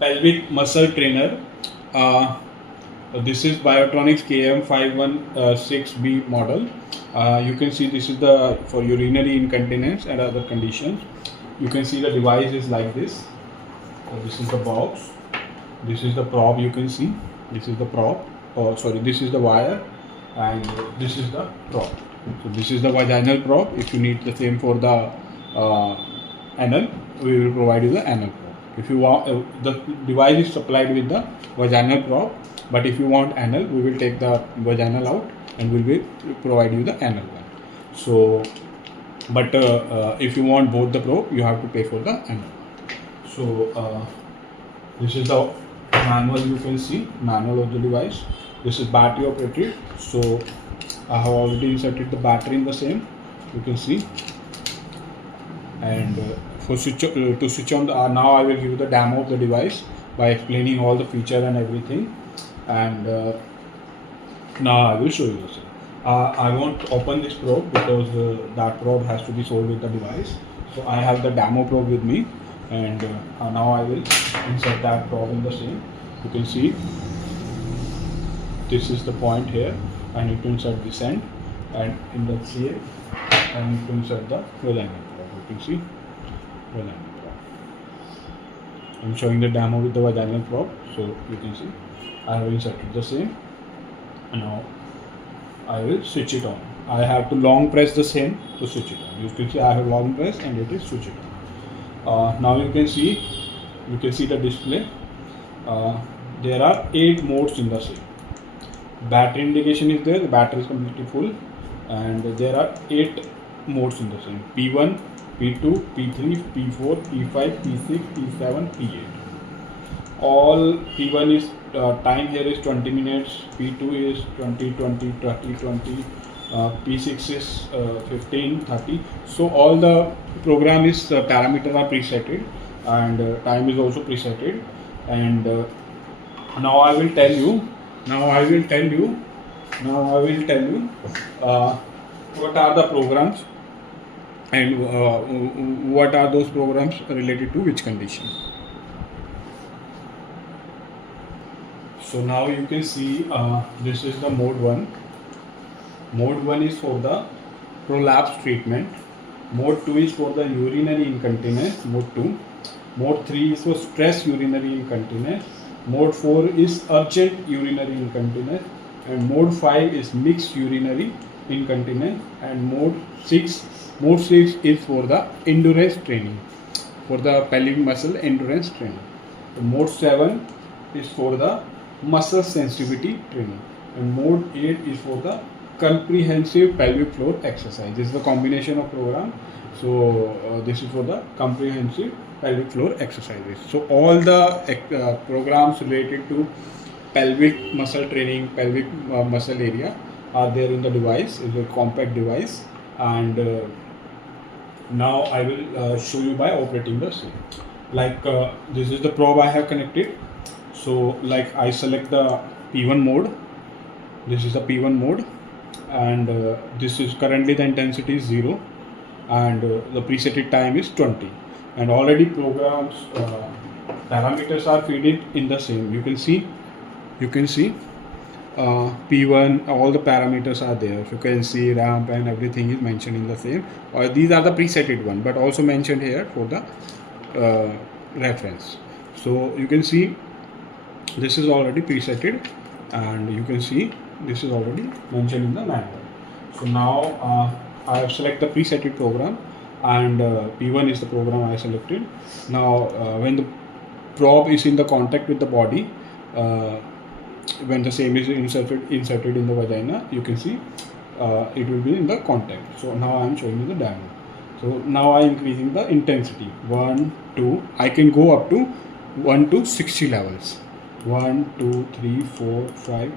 pelvic muscle trainer. This is Biotronics KM516B model. You can see this is the for urinary incontinence and other conditions. You can see the device is like this. So this is the box. This is the prop. You can see this is the prop. Oh, sorry, this is the wire, and this is the prop. So this is the vaginal prop. If you need the same for the anal, we will provide you the anal prop. If you want, the device is supplied with the vaginal prop, but if you want anal, we will take the vaginal out and we will provide you the anal one. So, but if you want both the prop, you have to pay for the anal. So this is the manual. You can see manual of the device. This is battery operated. So I have already inserted the battery in the same. You can see, and to switch on the now I will give you the demo of the device by explaining all the feature and everything, and now I will show you the same. I won't open this probe because that probe has to be sold with the device. So I have the demo probe with me, and now I will insert that probe in the same. You can see this is the point here. I need to insert this end, and in the CA I need to insert the vaginal probe. You can see vaginal probe. I'm showing the demo with the vaginal probe, so you can see I have inserted the same. Now I will switch it on. I have to long press the same to switch it on. You can see I have long press and it is switched on. Now you can see the display. There are 8 modes in the same. Battery indication is there. The battery is completely full, and there are 8 modes in the same: P1, P2, P3, P4, P5, P6, P7, P8. All P1 is time here is 20 minutes, P2 is 20, 20, 30, 20, P6 is 15, 30. So all the program is parameters are presetted, and time is also presetted. And now I will tell you what are the programs, and what are those programs related to which condition. So now you can see this is the mode 1. Mode 1 is for the prolapse treatment. Mode 2 is for the urinary incontinence. Mode 2. Mode 3 is for stress urinary incontinence. Mode 4 is urgent urinary incontinence, and mode 5 is mixed urinary incontinence, and mode 6 is for the endurance training, for the pelvic muscle endurance training. Mode 7 is for the muscle sensitivity training, and mode 8 is for the comprehensive pelvic floor exercise. This is the combination of program. So this is for the comprehensive pelvic floor exercises. So all the programs related to pelvic muscle training, pelvic muscle area are there in the device. It's a compact device, and now I will show you by operating the same. Like this is the probe I have connected. So like I select the P1 mode. This is the P1 mode, and this is currently the intensity is 0, and the presetted time is 20, and already programs parameters are fed in the same. You can see P1, all the parameters are there. You can see ramp and everything is mentioned in the same, or these are the presetted one, but also mentioned here for the reference. So you can see this is already presetted, and you can see this is already mentioned in the manual. So now I have selected the presetted program, and P1 is the program I selected. Now when the probe is in the contact with the body, when the same is inserted in the vagina, you can see it will be in the contact. So now I am showing you the demo. So now I am increasing the intensity. 1, 2, I can go up to 1 to 60 levels. 1, 2, 3, 4, 5.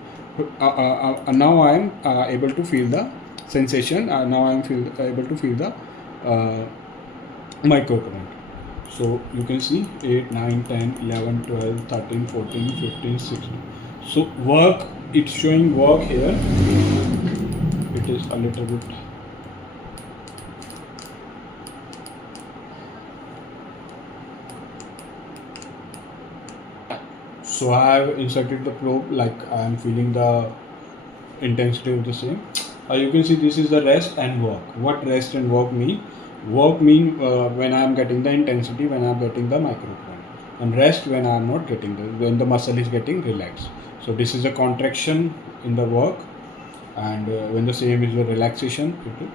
Now I am able to feel the sensation. Now I am able to feel the microcurrent. So you can see 8, 9, 10, 11, 12, 13, 14, 15, 16. So work, it's showing work here. It is a little bit. So I have inserted the probe, like I am feeling the intensity of the same. You can see this is the rest and work. What rest and work mean? Work mean when I am getting the intensity, when I am getting the microphone, and rest when I am not getting when the muscle is getting relaxed. So this is a contraction in the work, and when the same is the relaxation, it will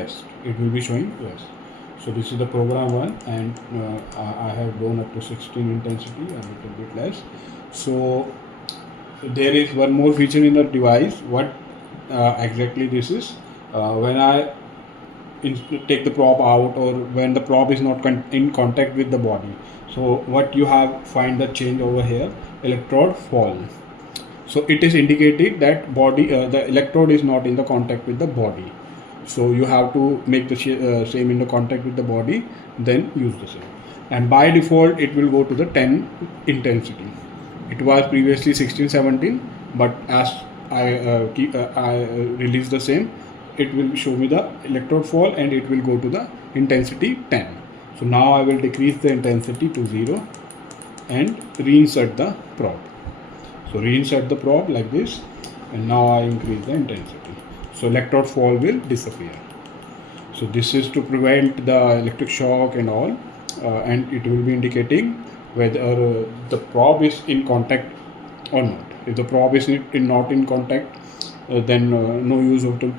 rest. It will be showing rest. So this is the program 1, and I have gone up to 16 intensity, a little bit less. So there is one more feature in the device. What exactly this is? When I take the probe out, or when the probe is not in contact with the body, so what you have find the change over here, electrode fall. So it is indicated that body the electrode is not in the contact with the body. So you have to make the same in the contact with the body, then use the same. And by default it will go to the 10 intensity. It was previously 16-17, but as I release the same, it will show me the electrode fall, and it will go to the intensity 10. So now I will decrease the intensity to 0 and reinsert the probe. So reinsert the probe like this, and now I increase the intensity. So electrode fall will disappear. So this is to prevent the electric shock and all, and it will be indicating whether the probe is in contact or not. If the probe is not in contact, then no use of the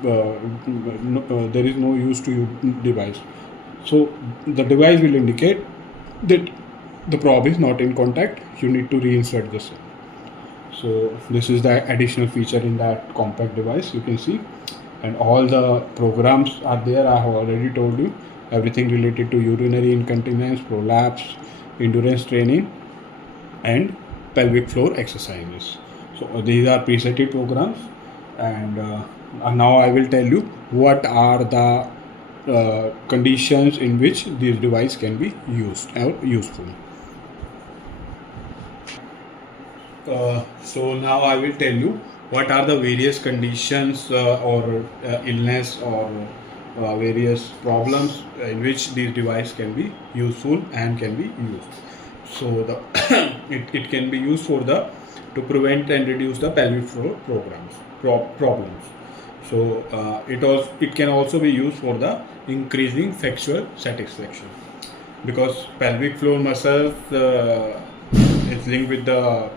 there is no use to your device. So the device will indicate that the probe is not in contact. You need to reinsert the same. So this is the additional feature in that compact device, you can see, and all the programs are there. I have already told you everything related to urinary incontinence, prolapse, endurance training, and pelvic floor exercises. So these are presetted programs, and now I will tell you what are the conditions in which this device can be used or useful. So now I will tell you what are the various conditions or illness or various problems in which this device can be useful and can be used. So the it can be used for the to prevent and reduce the pelvic floor problems. So it can also be used for the increasing sexual satisfaction, because pelvic floor muscles is linked with the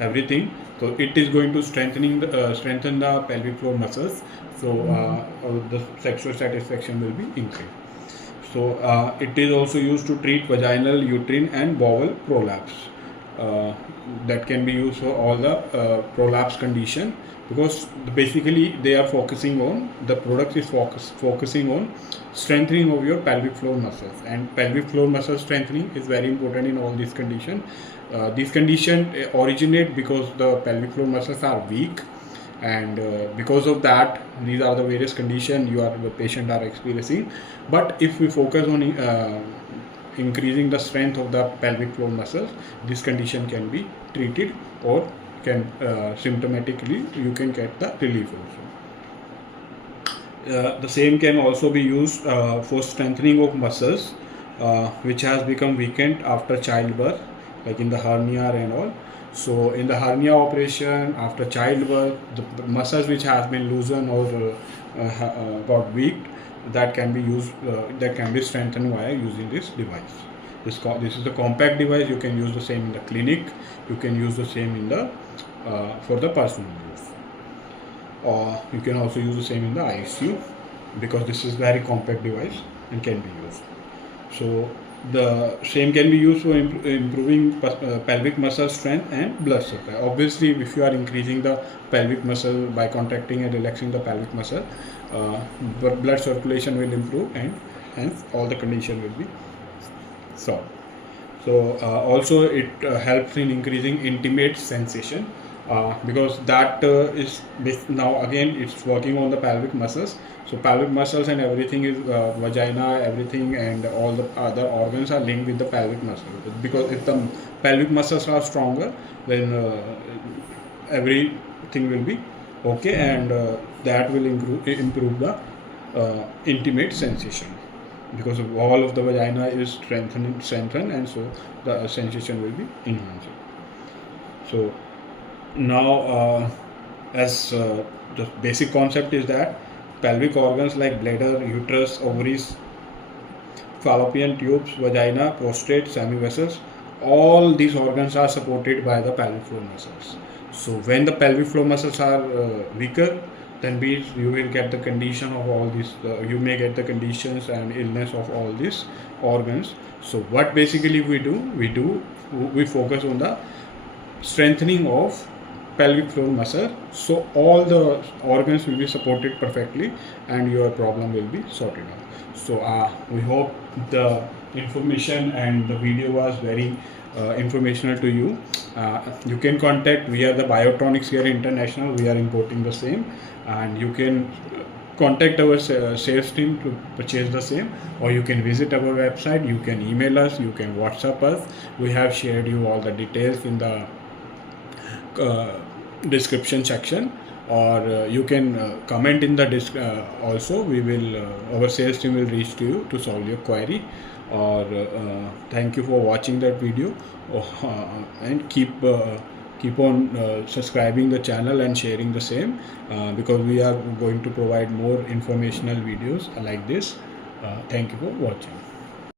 everything. So it is going to strengthen the pelvic floor muscles. So the sexual satisfaction will be increased. So it is also used to treat vaginal, uterine, and bowel prolapse. That can be used for all the prolapse condition, because basically they are focusing on the product is focusing on strengthening of your pelvic floor muscles, and pelvic floor muscle strengthening is very important in all these conditions. These conditions originate because the pelvic floor muscles are weak, and because of that these are the various conditions the patient are experiencing. But if we focus on increasing the strength of the pelvic floor muscles, this condition can be treated, or can symptomatically you can get the relief also. The same can also be used for strengthening of muscles which has become weakened after childbirth, like in the hernia and all. So in the hernia operation after childbirth, the muscles which has been loosened or got weak, that can be used, that can be strengthened via using this device. This is the compact device. You can use the same in the clinic. You can use the same in the for the personal use. You can also use the same in the ICU, because this is very compact device and can be used. So the same can be used for improving pelvic muscle strength and blood supply. Obviously, if you are increasing the pelvic muscle by contracting and relaxing the pelvic muscle, blood circulation will improve, and hence all the condition will be solved. So also it helps in increasing intimate sensation, because that is now again it's working on the pelvic muscles. So pelvic muscles and everything is vagina, everything, and all the other organs are linked with the pelvic muscle, because if the pelvic muscles are stronger, then everything will be okay, and that will improve the intimate sensation, because of all of the vagina is strengthened, and so the sensation will be enhanced. So now, as the basic concept is that pelvic organs like bladder, uterus, ovaries, fallopian tubes, vagina, prostate, semivessels, all these organs are supported by the pelvic floor muscles. So when the pelvic floor muscles are weaker, then you will get the condition of all these, you may get the conditions and illness of all these organs. So what basically we focus on the strengthening of pelvic floor muscle, so all the organs will be supported perfectly and your problem will be sorted out. So we hope the information and the video was very informational to you. You can contact, we are the Biotronics here international, we are importing the same, and you can contact our sales team to purchase the same, or you can visit our website, you can email us, you can WhatsApp us. We have shared you all the details in the description section, or you can comment in the also. We will our sales team will reach to you to solve your query. Or thank you for watching that video, and keep on subscribing the channel and sharing the same, because we are going to provide more informational videos like this. Thank you for watching.